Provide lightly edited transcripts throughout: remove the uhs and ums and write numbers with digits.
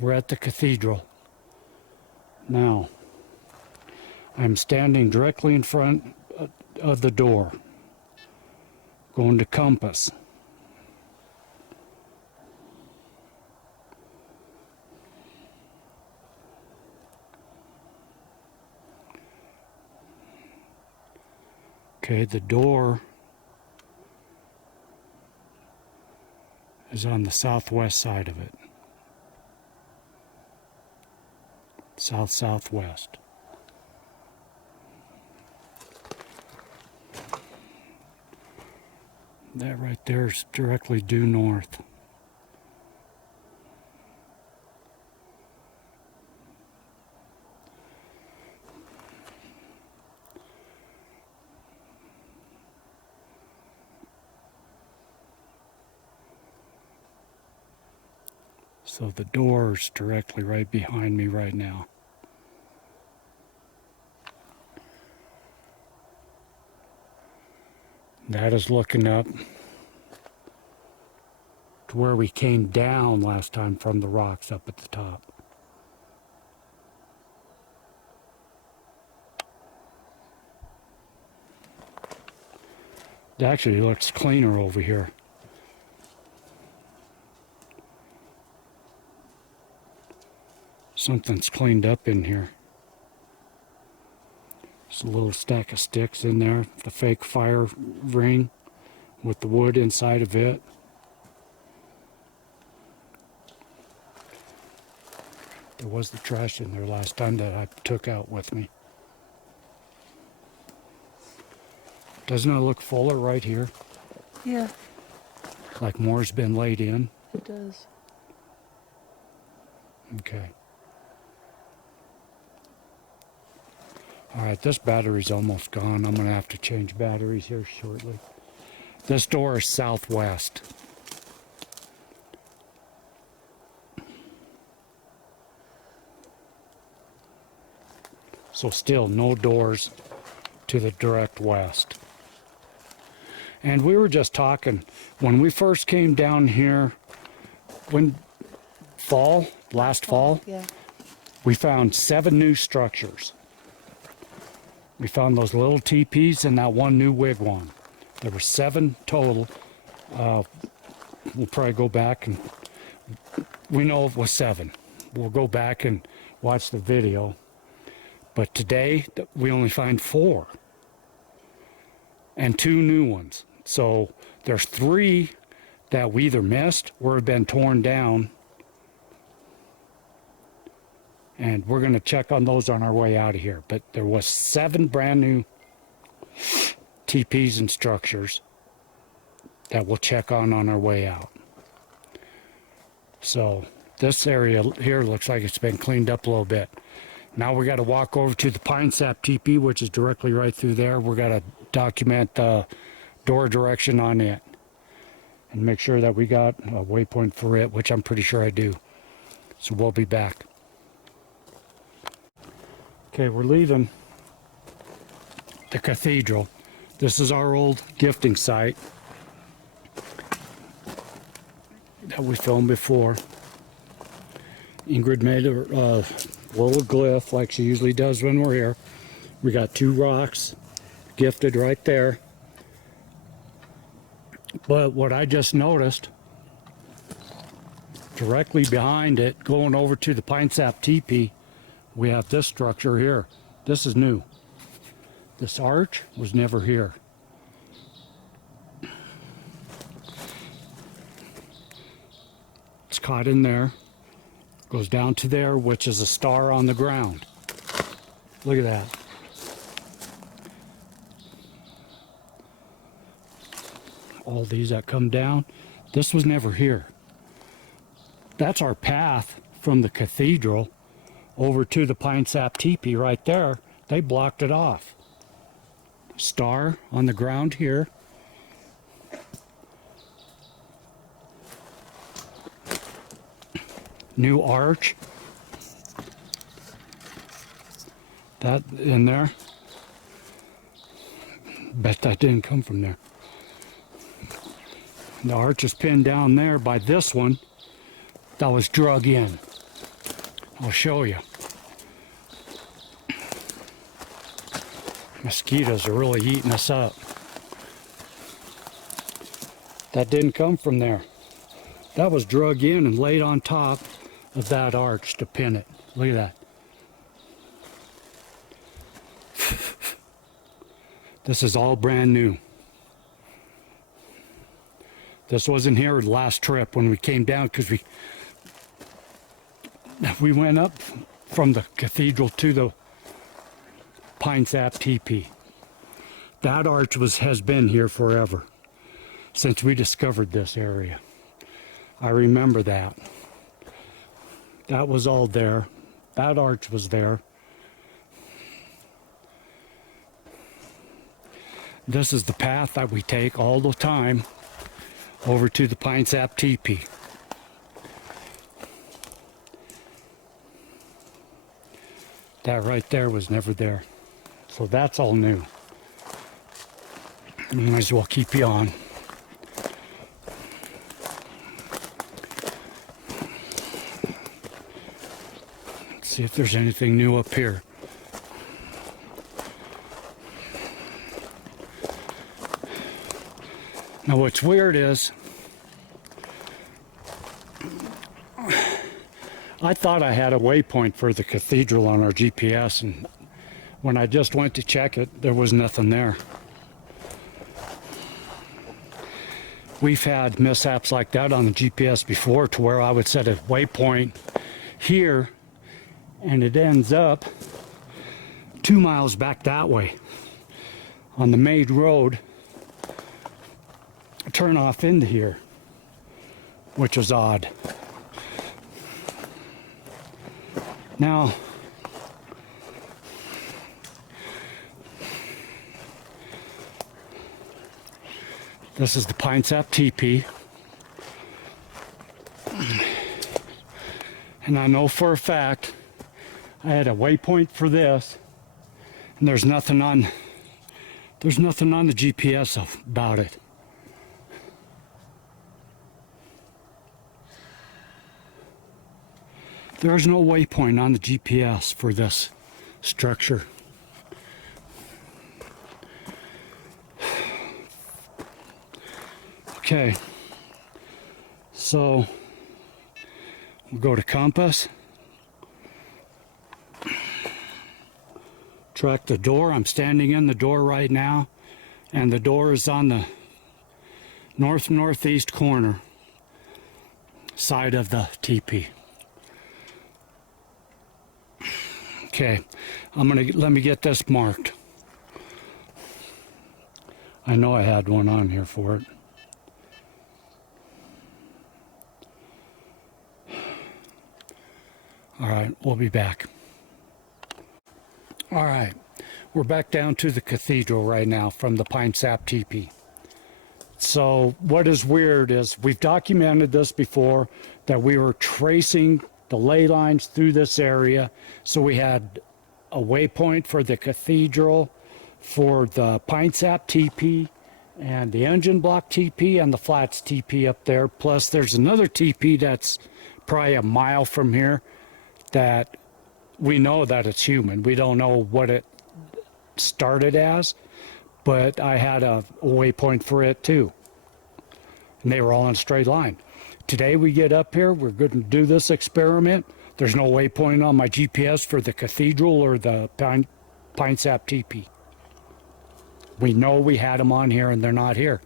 We're at the cathedral. Now, I'm standing directly in front of the door, going to compass. Okay, the door is on the southwest side of it. South-southwest. That right there is directly due north. So the door's directly right behind me right now. That is looking up to where we came down last time from the rocks up at the top. It actually looks cleaner over here. Something's cleaned up in here. There's a little stack of sticks in there, the fake fire ring with the wood inside of it. There was the trash in there last time that I took out with me. Doesn't it look fuller right here? Yeah. Like more's been laid in? It does. Okay. Alright, this battery's almost gone. I'm going to have to change batteries here shortly. This door is southwest. So still no doors to the direct west. And we were just talking, when we first came down here, last fall, Yeah. we found 7 new structures. We found those little teepees and that one new wigwam. There were 7 total. We'll probably go back and we know it was 7. We'll go back and watch the video. But today we only find 4 and 2 new ones. So there's 3 that we either missed or have been torn down. And we're going to check on those on our way out of here. But there was 7 brand new teepees and structures that we'll check on our way out. So this area here looks like it's been cleaned up a little bit. Now we got to walk over to the pine sap teepee, which is directly right through there. We're going to document the door direction on it and make sure that we got a waypoint for it, which I'm pretty sure I do. So we'll be back. Okay, we're leaving the cathedral. This is our old gifting site that we filmed before. Ingrid made a little glyph like she usually does when we're here. We got 2 rocks gifted right there. But what I just noticed, directly behind it, going over to the pine sap teepee, we have this structure here. This is new. This arch was never here. It's caught in there. Goes down to there, which is a star on the ground. Look at that. All these that come down. This was never here. That's our path from the cathedral over to the pine sap teepee right there. They blocked it off. Star on the ground here. New arch. That in there. Bet that didn't come from there. The arch is pinned down there by this one that was drug in. I'll show you. Mosquitoes are really eating us up. That didn't come from there. That was drug in and laid on top of that arch to pin it. Look at that. This is all brand new. This wasn't here the last trip when we came down, because we went up from the cathedral to the Pine Sap Teepee. That arch has been here forever, since we discovered this area. I remember that. That was all there. That arch was there. This is the path that we take all the time over to the Pine Sap Teepee. That right there was never there. So that's all new. Might as well keep you on. Let's see if there's anything new up here. Now what's weird is, I thought I had a waypoint for the cathedral on our GPS, and when I just went to check it, there was nothing there. We've had mishaps like that on the GPS before, to where I would set a waypoint here and it ends up 2 miles back that way on the main road, turn off into here, which was odd. Now, this is the Pine Sap Teepee, and I know for a fact I had a waypoint for this, and there's nothing on the GPS about it. There's no waypoint on the GPS for this structure. Okay, so we'll go to compass, track the door. I'm standing in the door right now, and the door is on the northeast corner side of the teepee. Okay, let me get this marked. I know I had one on here for it. All right, we'll be back. All right, we're back down to the cathedral right now from the Pine Sap Teepee. So what is weird is, we've documented this before, that we were tracing the ley lines through this area. So we had a waypoint for the cathedral, for the Pine Sap Teepee, and the engine block teepee, and the flats teepee up there. Plus there's another teepee that's probably a mile from here that we know that it's human. We don't know what it started as, but I had a waypoint for it too. And they were all in a straight line. Today we get up here, we're going to do this experiment. There's no waypoint on my GPS for the cathedral or the Pine Sap Teepee. We know we had them on here and they're not here.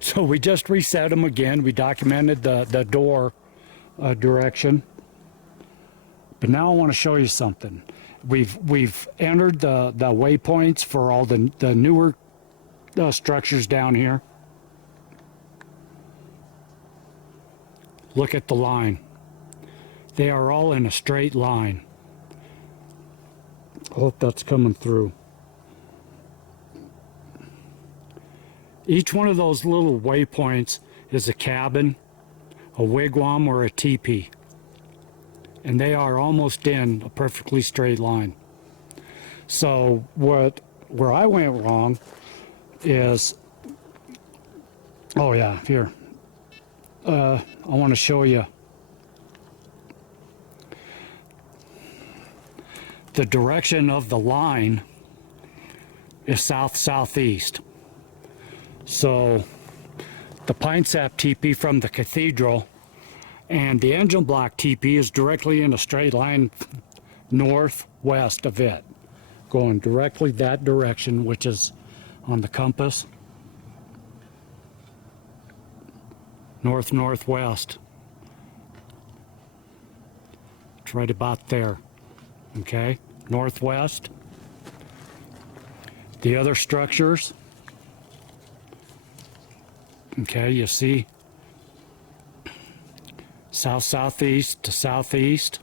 So we just reset them again. We documented the door direction. But now I want to show you something. We've entered the waypoints for all the newer structures down here. Look at the line. They are all in a straight line. I hope that's coming through. Each one of those little waypoints is a cabin, a wigwam, or a teepee. And they are almost in a perfectly straight line. So where I went wrong is, oh yeah, here. I want to show you. the direction of the line is south-southeast. So the pine sap teepee from the cathedral and the engine block teepee is directly in a straight line northwest of it, going directly that direction, which is on the compass, north-northwest. It's right about there, okay, northwest. The other structures, okay, you see south-southeast to southeast.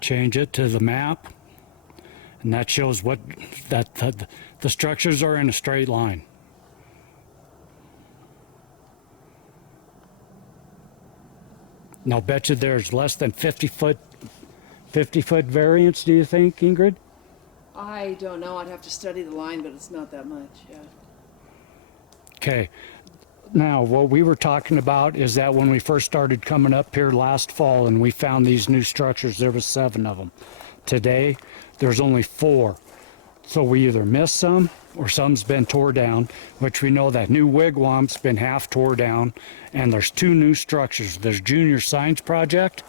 Change it to the map, and that shows what the structures are in a straight line. And I'll bet you there's less than 50 foot variance, do you think, Ingrid? I don't know. I'd have to study the line, but it's not that much, yeah. Okay. Now, what we were talking about is that when we first started coming up here last fall and we found these new structures, there was 7 of them. Today, there's only 4. So we either missed some or some's been tore down, which we know that new wigwam's been half tore down, and there's 2 new structures. There's Junior Science Project,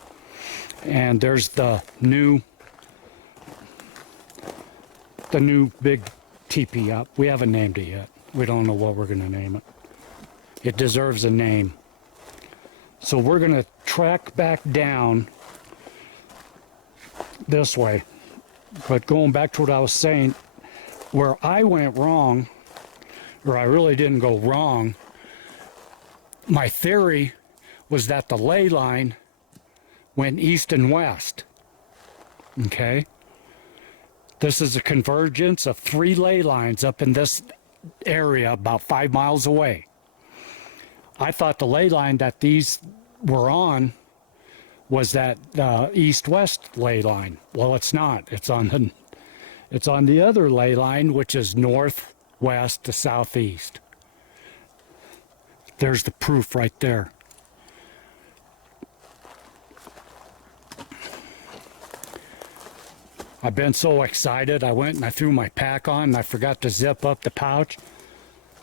and there's the new big teepee up. We haven't named it yet. We don't know what we're going to name it. It deserves a name. So we're going to track back down this way. But going back to what I was saying, where I went wrong, or I really didn't go wrong, my theory was that the ley line went east and west. Okay? This is a convergence of 3 ley lines up in this area about 5 miles away. I thought the ley line that these were on was that east-west ley line. Well, it's not. It's on the other ley line, which is northwest to southeast. There's the proof right there. I've been so excited. I went and I threw my pack on and I forgot to zip up the pouch.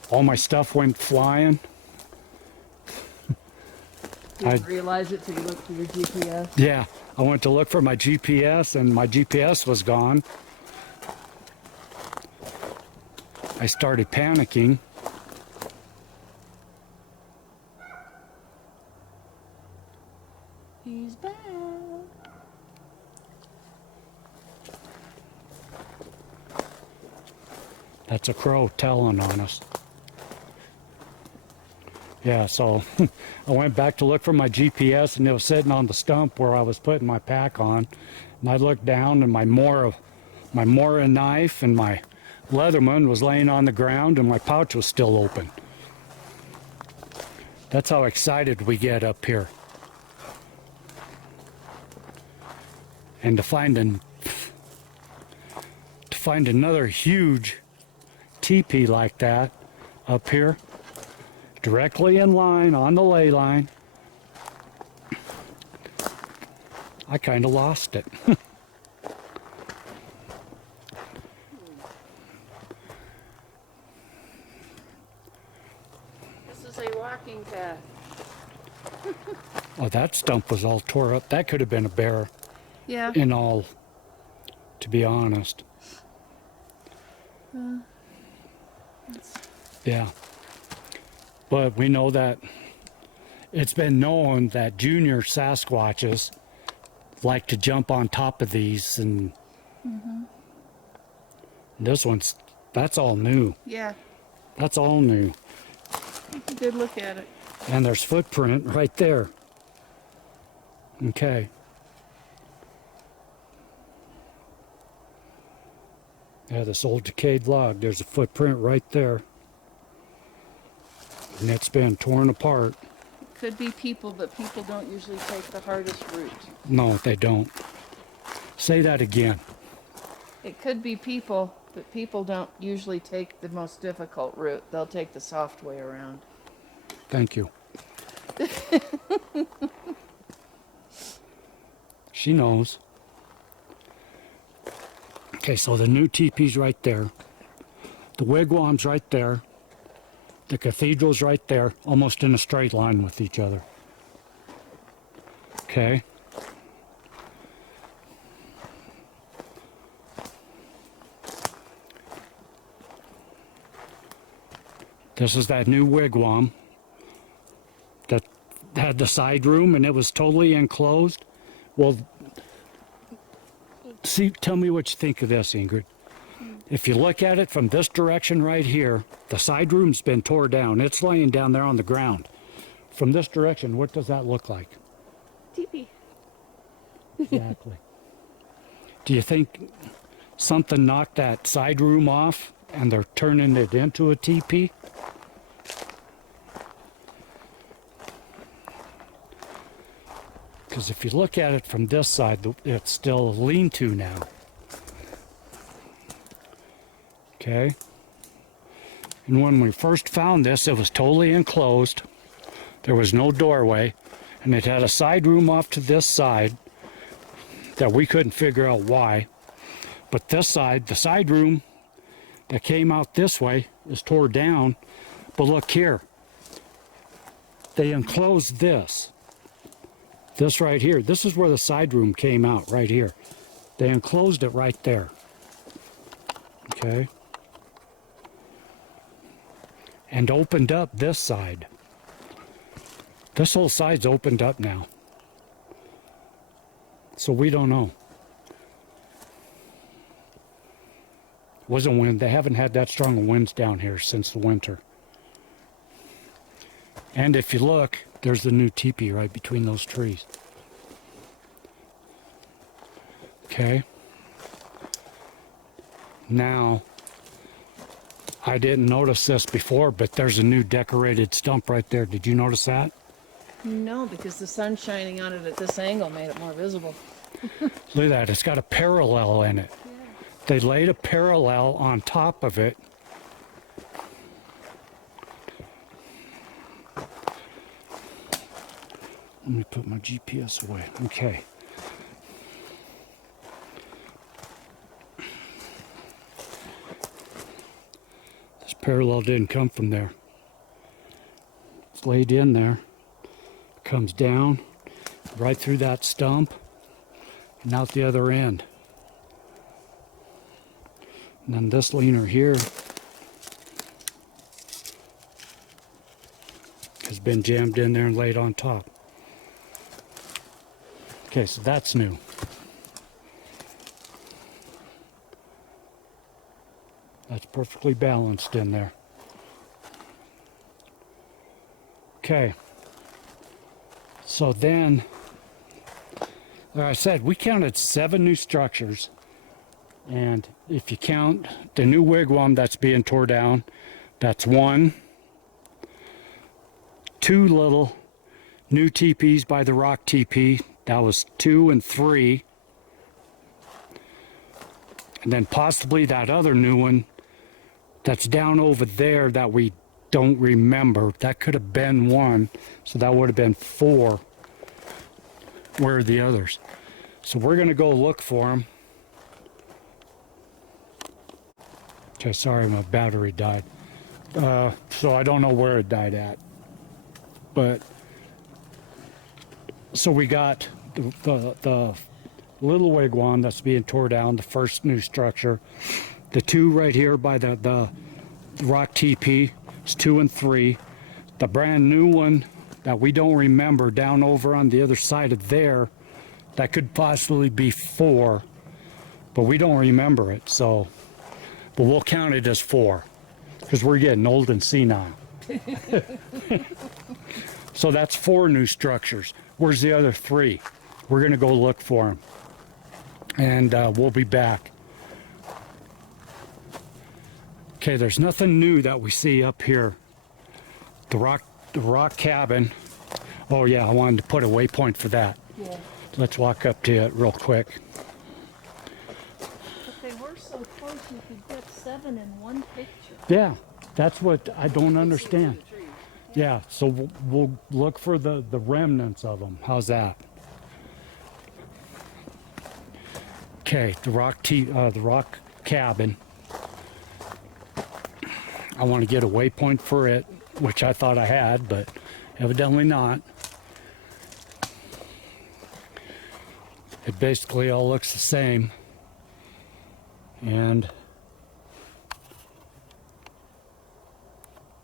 All my stuff went flying. Didn't realize it till you looked through your GPS. Yeah, I went to look for my GPS and my GPS was gone. I started panicking. He's back. That's a crow telling on us. Yeah, so I went back to look for my GPS and it was sitting on the stump where I was putting my pack on. And I looked down and my Mora knife and my Leatherman was laying on the ground and my pouch was still open. That's how excited we get up here. And to find another huge teepee like that up here, directly in line on the ley line, I kind of lost it. This is a walking path. Oh, that stump was all tore up. That could have been a bear. Yeah. In all, to be honest. Yeah. But we know that it's been known that junior Sasquatches like to jump on top of these, and this that's all new. Yeah. That's all new. Take a good look at it. And there's footprint right there. Okay. Yeah, this old decayed log, there's a footprint right there. And it's been torn apart. Could be people, but people don't usually take the hardest route. No, they don't. Say that again. It could be people, but people don't usually take the most difficult route. They'll take the soft way around. Thank you. She knows. Okay, so the new teepee's right there. The wigwam's right there. The cathedral's right there, almost in a straight line with each other. Okay. This is that new wigwam that had the side room and it was totally enclosed. Well, see, tell me what you think of this, Ingrid. If you look at it from this direction right here, the side room's been tore down. It's laying down there on the ground. From this direction, what does that look like? Teepee. Exactly. Do you think something knocked that side room off and they're turning it into a teepee? Because if you look at it from this side, it's still a lean-to now. Okay. And when we first found this, it was totally enclosed. There was no doorway, and it had a side room off to this side that we couldn't figure out why. But this side, the side room that came out this way is tore down. But look here. They enclosed this. This right here. This is where the side room came out, right here. They enclosed it right there. Okay. And opened up this side. This whole side's opened up now. So we don't know. Wasn't wind. They haven't had that strong of winds down here since the winter. And if you look, there's the new teepee right between those trees. Okay. Now, I didn't notice this before, but there's a new decorated stump right there. Did you notice that? No, because the sun shining on it at this angle made it more visible. Look at that. It's got a parallel in it. Yeah. They laid a parallel on top of it. Let me put my GPS away. Okay. This parallel didn't come from there. It's laid in there. Comes down right through that stump and out the other end. And then this leaner here has been jammed in there and laid on top. Okay, so that's new. That's perfectly balanced in there. Okay. So then, like I said, we counted 7 new structures. And if you count the new wigwam that's being tore down, that's 1. 2 little new teepees by the rock teepee. That was 2 and 3. And then possibly that other new one that's down over there that we don't remember. That could have been 1. So that would have been 4. Where are the others? So we're going to go look for them. Okay, sorry, my battery died. So I don't know where it died at. But, so we got the little wigwam that's being tore down, the first new structure. The 2 right here by the rock teepee is 2 and 3. The brand new one that we don't remember down over on the other side of there, that could possibly be 4, but we don't remember it, so, but we'll count it as 4 because we're getting old and senile. So that's 4 new structures. Where's the other 3? We're going to go look for them, and we'll be back. Okay, there's nothing new that we see up here. The rock cabin. Oh yeah, I wanted to put a waypoint for that. Yeah. Let's walk up to it real quick. But they were so close you could get 7 in one picture. Yeah, that's what I don't understand. Yeah, so we'll look for the remnants of them. How's that? Okay, the rock cabin. I want to get a waypoint for it, which I thought I had, but evidently not. It basically all looks the same. And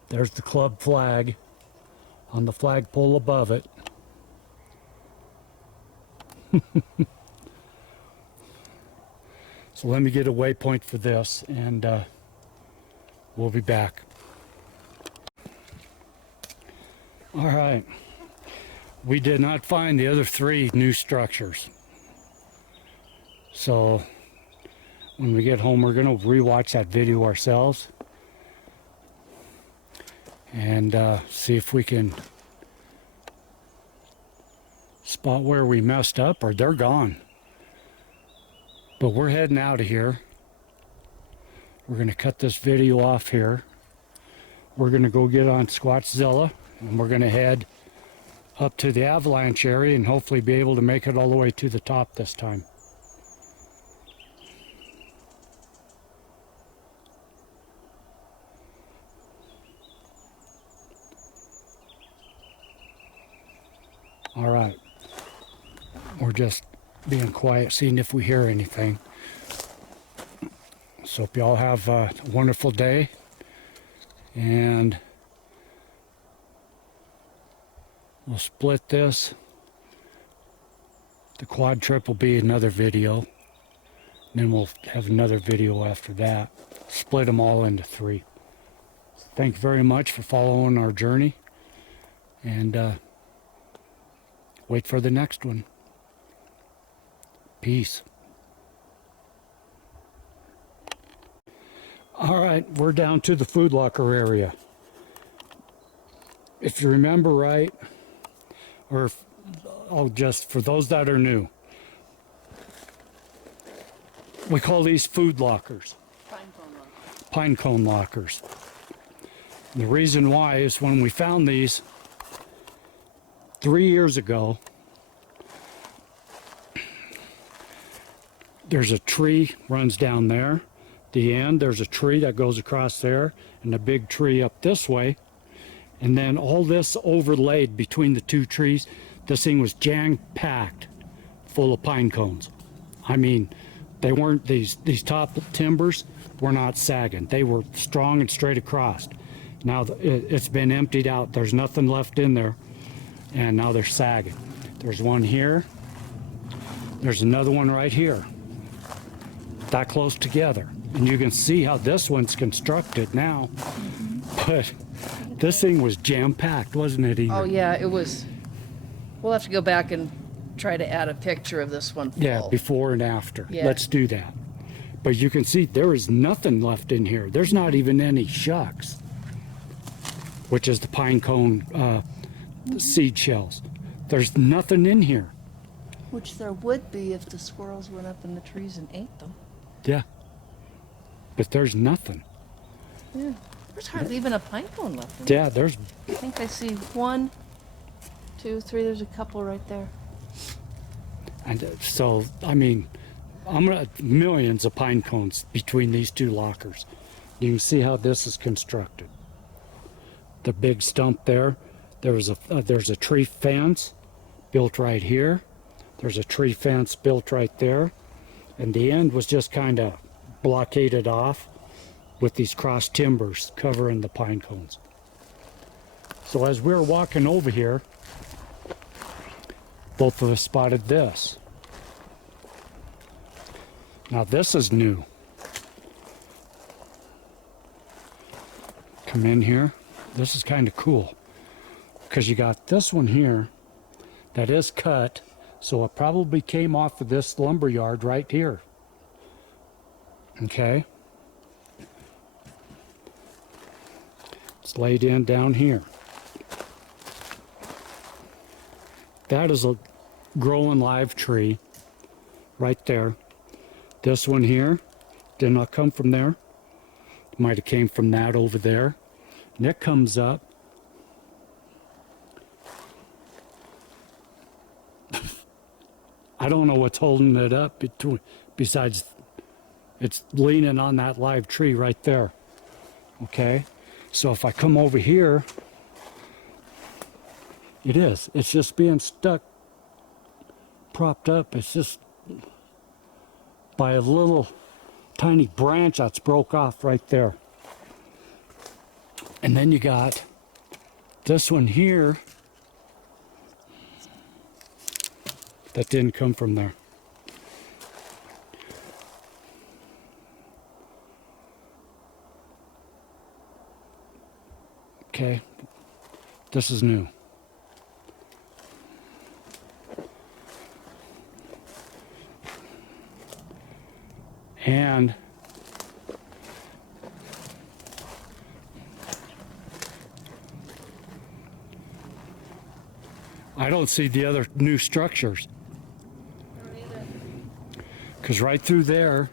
there's the club flag on the flagpole above it. So let me get a waypoint for this, and we'll be back. All right. We did not find the other 3 new structures. So when we get home, we're going to rewatch that video ourselves and see if we can spot where we messed up, or they're gone. But we're heading out of here. We're going to cut this video off here. We're going to go get on Squatchzilla, and we're going to head up to the avalanche area and hopefully be able to make it all the way to the top this time. All right. We're just being quiet, seeing if we hear anything. So hope you all have a wonderful day, and we'll split this. The quad trip will be another video, and then we'll have another video after that. Split them all into 3. Thank you very much for following our journey, and wait for the next one. Peace. All right, we're down to the food locker area. If you remember right, or just for those that are new, we call these food lockers. Pine cone lockers. And the reason why is when we found these 3 years ago, there's a tree runs down there. The end, there's a tree that goes across there, and a big tree up this way. And then all this overlaid between the 2 trees, this thing was jam-packed full of pine cones. I mean, they weren't, these top timbers were not sagging. They were strong and straight across. Now it's been emptied out. There's nothing left in there, and now they're sagging. There's one here. There's another one right here. That close together, and you can see how this one's constructed now. But this thing was jam-packed, wasn't it, Ian? Oh yeah, it was. We'll have to go back and try to add a picture of this one full. Yeah, before and after. Yeah. Let's do that. But you can see there is nothing left in here. There's not even any shucks, which is the pine cone seed shells. There's nothing in here. Which there would be if the squirrels went up in the trees and ate them. Yeah, but there's nothing. Yeah, there's hardly even a pine cone left. Yeah, there's. I think I see 1, 2, 3. There's a couple right there. And so, I mean, millions of pine cones between these 2 lockers. You can see how this is constructed. The big stump there. There's a tree fence built right here. There's a tree fence built right there. And the end was just kind of blockaded off with these cross timbers covering the pine cones. So as we were walking over here, both of us spotted this. Now this is new. Come in here. This is kind of cool, because you got this one here that is cut. So it probably came off of this lumber yard right here. Okay. It's laid in down here. That is a growing live tree right there. This one here did not come from there. It might have came from that over there. And it comes up. I don't know what's holding it up between, besides it's leaning on that live tree right there. Okay, so if I come over here, it is. It's just being stuck, propped up. It's just by a little tiny branch that's broke off right there. And then you got this one here that didn't come from there. Okay, this is new. And I don't see the other new structures. Because right through there,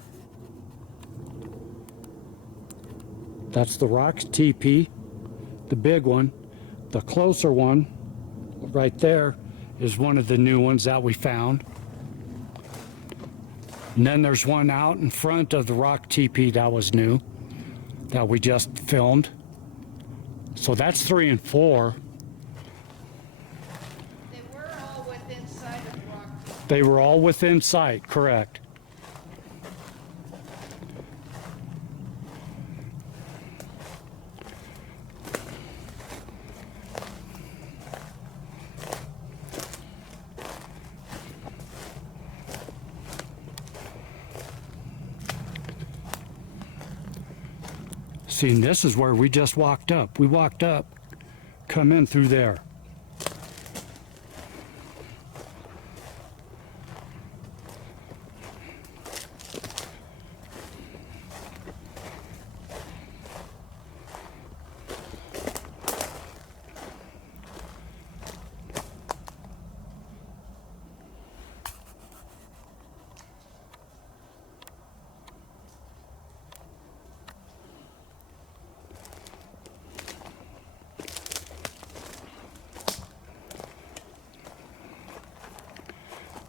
that's the rocks teepee, the big one. The closer one, right there, is one of the new ones that we found. And then there's one out in front of the rock teepee that was new, that we just filmed. So that's 3 and 4. They were all within sight of rock. They were all within sight, correct. See, and this is where we just walked up. We walked up, come in through there.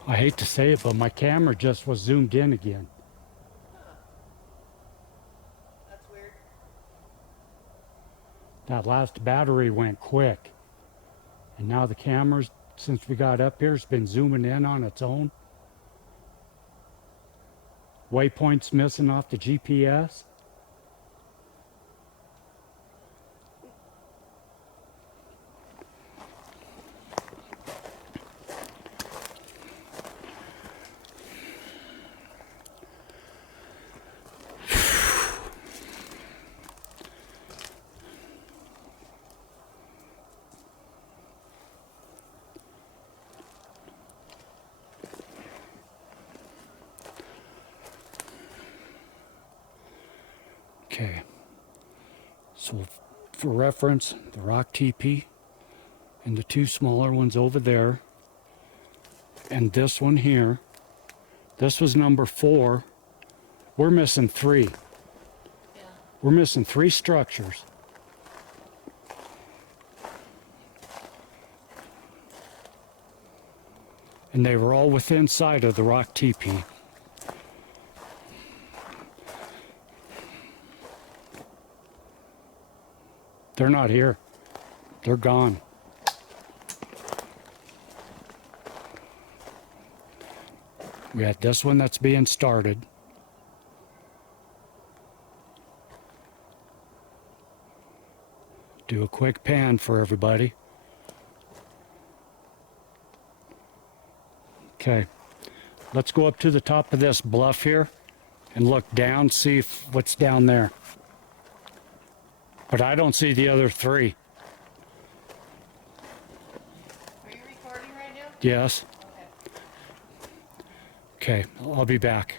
I hate to say it, but my camera just was zoomed in again. That's weird. That last battery went quick. And now the camera's, since we got up here, has been zooming in on its own. Waypoints missing off the GPS. Okay, so for reference, the rock teepee and the 2 smaller ones over there, and this one here, this was number 4. We're missing 3. Yeah. We're missing 3 structures. And they were all within sight of the rock teepee. They're not here. They're gone. We got this one that's being started. Do a quick pan for everybody. Okay. Let's go up to the top of this bluff here and look down, see if what's down there. But I don't see the other 3. Are you recording right now? Yes. Okay. Okay, I'll be back.